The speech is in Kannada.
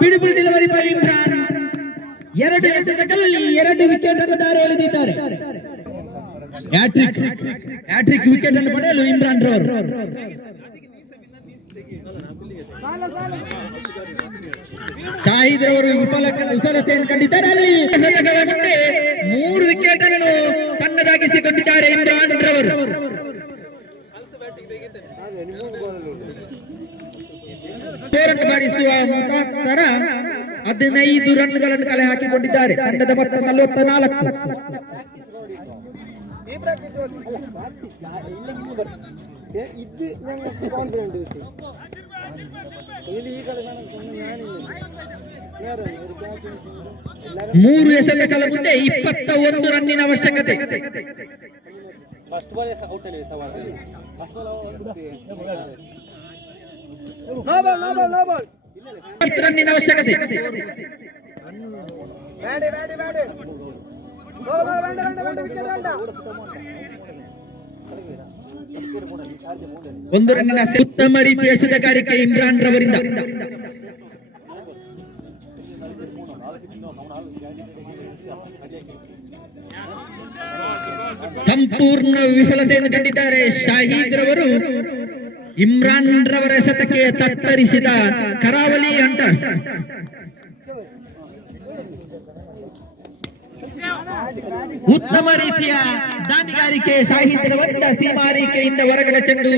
Beautiful delivery by Imran. 2 ಎಸೆತಗಳಲ್ಲಿ 2 wicket ಅನ್ನು ದಾರಿ ಎಳೆದಿದ್ದಾರೆ. ಹ್ಯಾಟ್ರಿಕ್ ವಿಕೆಟ್ ಅನ್ನು ಪಡೆಯಲು ಇಮ್ರಾನ್ ರವರು ಶಾಹಿದ್ ರವರು ವಿಫಲತೆಯನ್ನು ಕಂಡಿದ್ದಾರೆ. ಅಲ್ಲಿ ಎಸೆತಗಳ ಮುಂದೆ 3 ವಿಕೆಟ್ ಅನ್ನು ತನ್ನದಾಗಿಸಿಕೊಂಡಿದ್ದಾರೆ ಇಮ್ರಾನ್ ರವರು. ಬಾರಿಸುವ ಮುಖಾಂತರ 15 ರನ್ಗಳನ್ನು ಕಲೆ ಹಾಕಿಕೊಂಡಿದ್ದಾರೆ. ತಂಡದ ಮೊತ್ತ 44. ಮೂರು ಎಸೆತಗಳ ಮುಂದೆ 21 ರನ್ನಿನ ಅವಶ್ಯಕತೆ. ರನ್ನಿನ ಅವಶ್ಯಕತೆ. ಒಂದು ರನ್ನಿನ ಉತ್ತಮ ರೀತಿಯ ಎಸೆತಗಾರಿಕೆ ಇಮ್ರಾನ್ ರವರಿಂದ. ಸಂಪೂರ್ಣ ವಿಫಲತೆಯನ್ನು ಕಂಡಿದ್ದಾರೆ ಶಾಹಿದ್ ರವರು. ಇಮ್ರಾನ್ ರವರ ಎಸೆತಕ್ಕೆ ತತ್ತರಿಸಿದ ಕರಾವಳಿ ಹಂಟರ್ಸ್. ಉತ್ತಮ ರೀತಿಯ ದಾಂಡಿಗಾರಿಕೆ ಶಾಹಿದ್ ರವರಿಂದ. ಸೀಮಾರಿಕೆಯಿಂದ ಹೊರಗಡೆ ಚೆಂಡು